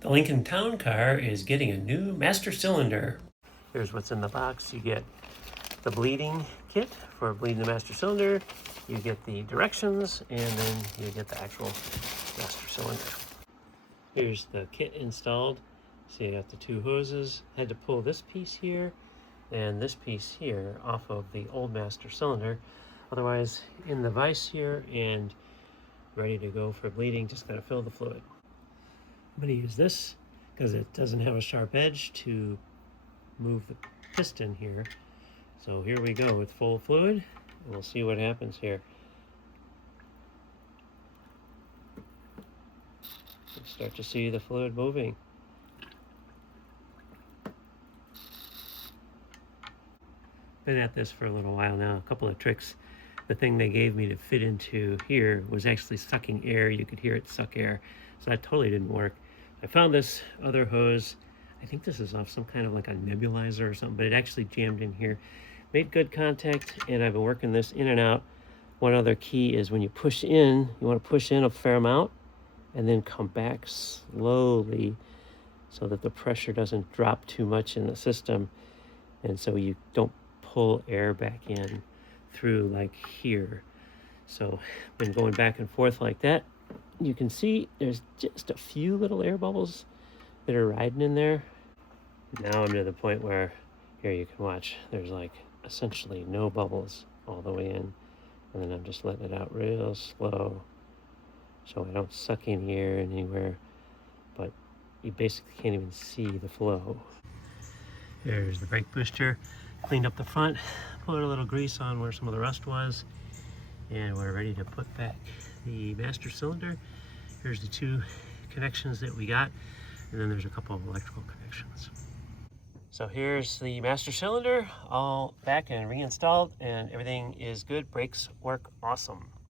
The LincolnTown car is getting a new master cylinder. Here's what's in the box. You get the bleeding kit for bleeding the master cylinder. You get the directions, and then you get the actual master cylinder. Here's the kit installed. So you got the two hoses. Had to pull this piece here and this piece here off of the old master cylinder. Otherwise, in the vise here and ready to go for bleeding. Just gotta fill the fluid. I'm going to use this because it doesn't have a sharp edge to move the piston here. So here we go with full fluid, and we'll see what happens here. You start to see the fluid moving. Been at this for a little while now, a couple of tricks. The thing they gave me to fit into here was actually sucking air. You could hear it suck air. So that totally didn't work. I found this other hose. I think this is off some kind of like a nebulizer or something, but it actually jammed in here. Made good contact, and I've been working this in and out. One other key is when you push in, you want to push in a fair amount and then come back slowly so that the pressure doesn't drop too much in the system, and so you don't pull air back in through like here. So been going back and forth like that. You can see there's just a few little air bubbles that are riding in there. Now I'm to the point where, here you can watch, there's like essentially no bubbles all the way in, and then I'm just letting it out real slow so I don't suck any air anywhere, but you basically can't even see the flow. There's the brake booster. Cleaned up the front, put a little grease on where some of the rust was, and we're ready to put back the master cylinder. Here's the two connections that we got, and then there's a couple of electrical connections. So here's the master cylinder all back and reinstalled, and everything is good. Brakes work awesome.